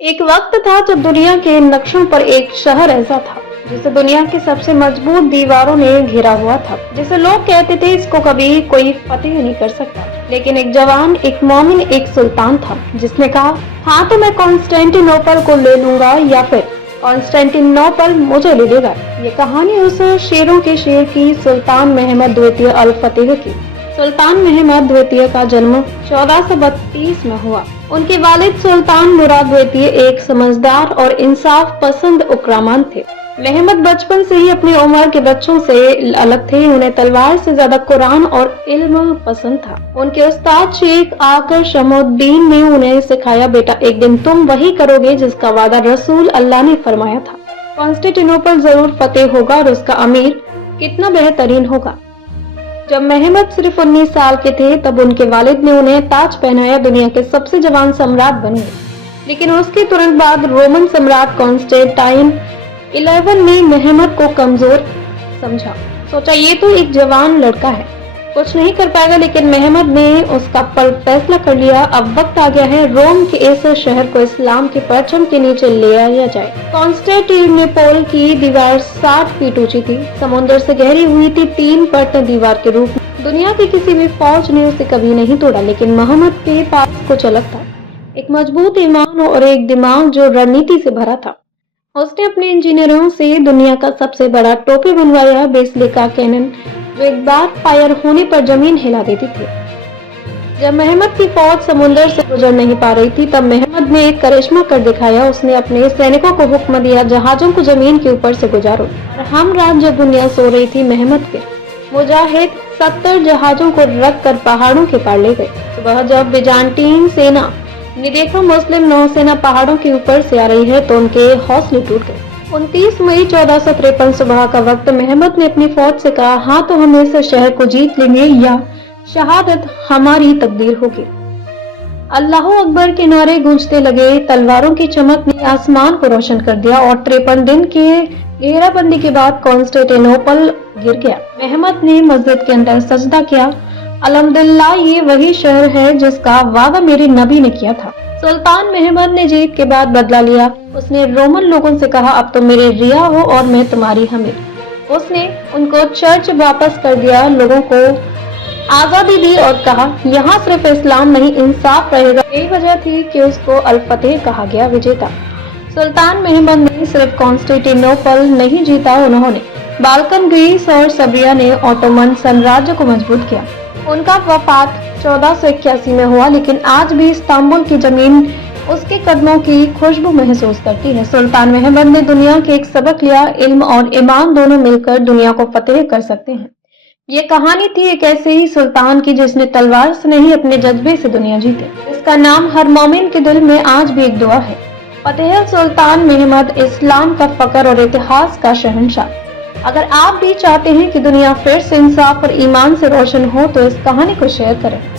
एक वक्त था जब दुनिया के नक्शों पर एक शहर ऐसा था जिसे दुनिया की सबसे मजबूत दीवारों ने घिरा हुआ था, जिसे लोग कहते थे इसको कभी कोई फतेह नहीं कर सकता। लेकिन एक जवान, एक मोमिन, एक सुल्तान था जिसने कहा, हाँ तो मैं कॉन्स्टेंटिनोपल को ले लूंगा या फिर कॉन्स्टेंटिनोपल मुझे ले लेगा। ये कहानी उस शेरों के शेर की, सुल्तान महमद द्वितीय अल फतेह की। सुल्तान महमद द्वितीय का जन्म 1432 में हुआ। उनके वालिद सुल्तान मुराद द्वितीय एक समझदार और इंसाफ पसंद उकरामान थे। महमद बचपन से ही अपनी उम्र के बच्चों से अलग थे। उन्हें तलवार से ज्यादा कुरान और इल्म पसंद था। उनके उस्ताद शेख आकर शमउद्दीन ने उन्हें सिखाया, बेटा एक दिन तुम वही करोगे जिसका वादा रसूल अल्लाह ने फरमाया था। कॉन्स्टेंटिनोपल जरूर फतेह होगा और उसका अमीर कितना बेहतरीन होगा। जब महमद सिर्फ 19 साल के थे तब उनके वालिद ने उन्हें ताज पहनाया, दुनिया के सबसे जवान सम्राट बन गए। लेकिन उसके तुरंत बाद रोमन सम्राट कॉन्स्टेंटाइन 11 ने महमद को कमजोर समझा। सोचा ये तो एक जवान लड़का है, कुछ नहीं कर पाएगा। लेकिन महमद ने उसका फैसला कर लिया, अब वक्त आ गया है रोम के इस शहर को इस्लाम के परचम के नीचे ले आया जाए। कॉन्स्टेंटिनोपल की दीवार 60 फीट ऊंची थी, समुद्र से गहरी हुई थी, 3 परत दीवार के रूप में। दुनिया की किसी भी फौज ने उसे कभी नहीं तोड़ा। लेकिन महमद के पास कुछ अलग था, एक मजबूत ईमान और एक दिमाग जो रणनीति से भरा था। उसने अपने इंजीनियरों से दुनिया का सबसे बड़ा टोपी बनवाया, बेसिलिका कैनन, जो एक बार फायर होने पर जमीन हिला देती थी। जब महमद की फौज समुद्र से गुजर नहीं पा रही थी तब महमद ने एक करिश्मा कर दिखाया। उसने अपने सैनिकों को हुक्म दिया, जहाजों को जमीन के ऊपर से गुजारो। और हम रात जब दुनिया सो रही थी, महमद के मुजाहिद 70 जहाजों को रख कर पहाड़ों के पार ले गए। सुबह जब बिजान्टीन सेना ने देखा मुस्लिम नौसेना पहाड़ों के ऊपर से आ रही है तो उनके हौसले टूट गए। 29 मई 1453 सुबह का वक्त महमद ने अपनी फौज से कहा, हाँ तो हम इस शहर को जीत लेंगे या शहादत हमारी तकदीर होगी। अल्लाह अकबर के नारे गूंजते लगे, तलवारों की चमक ने आसमान को रोशन कर दिया और 53 दिन के घेराबंदी के बाद कॉन्स्टेंटिनोपल गिर गया। महमद ने मस्जिद के अंदर सजदा किया, अल्हम्दुलिल्लाह ये वही शहर है जिसका वादा मेरे नबी ने किया था। सुल्तान महमद ने जीत के बाद बदला लिया। उसने रोमन लोगों से कहा, अब तो मेरे रिया हो और मैं तुम्हारी हमीर। उसने उनको चर्च वापस कर दिया, लोगों को आजादी दी और कहा, यहाँ सिर्फ इस्लाम नहीं इंसाफ रहेगा। यही वजह थी कि उसको अल फतेह कहा गया, विजेता। सुल्तान महमद ने सिर्फ कॉन्स्टेंटिनोपल नहीं जीता, उन्होंने बाल्कन, ग्रीस और सर्बिया ने ऑटोमन साम्राज्य को मजबूत किया। उनका वफात 1481 में हुआ, लेकिन आज भी इस्तांबुल की जमीन उसके कदमों की खुशबू महसूस करती है। सुल्तान महमद ने दुनिया के एक सबक लिया, इल्म और ईमान दोनों मिलकर दुनिया को फतेह कर सकते हैं। ये कहानी थी एक ऐसे ही सुल्तान की जिसने तलवार से नहीं अपने जज्बे से दुनिया जीती। इसका नाम हर मोमिन के दिल में आज भी एक दुआ है, फतेह सुल्तान महमद, इस्लाम का फकर और इतिहास का शहंशाह। अगर आप भी चाहते हैं कि दुनिया फिर से इंसाफ और ईमान से रोशन हो तो इस कहानी को शेयर करें।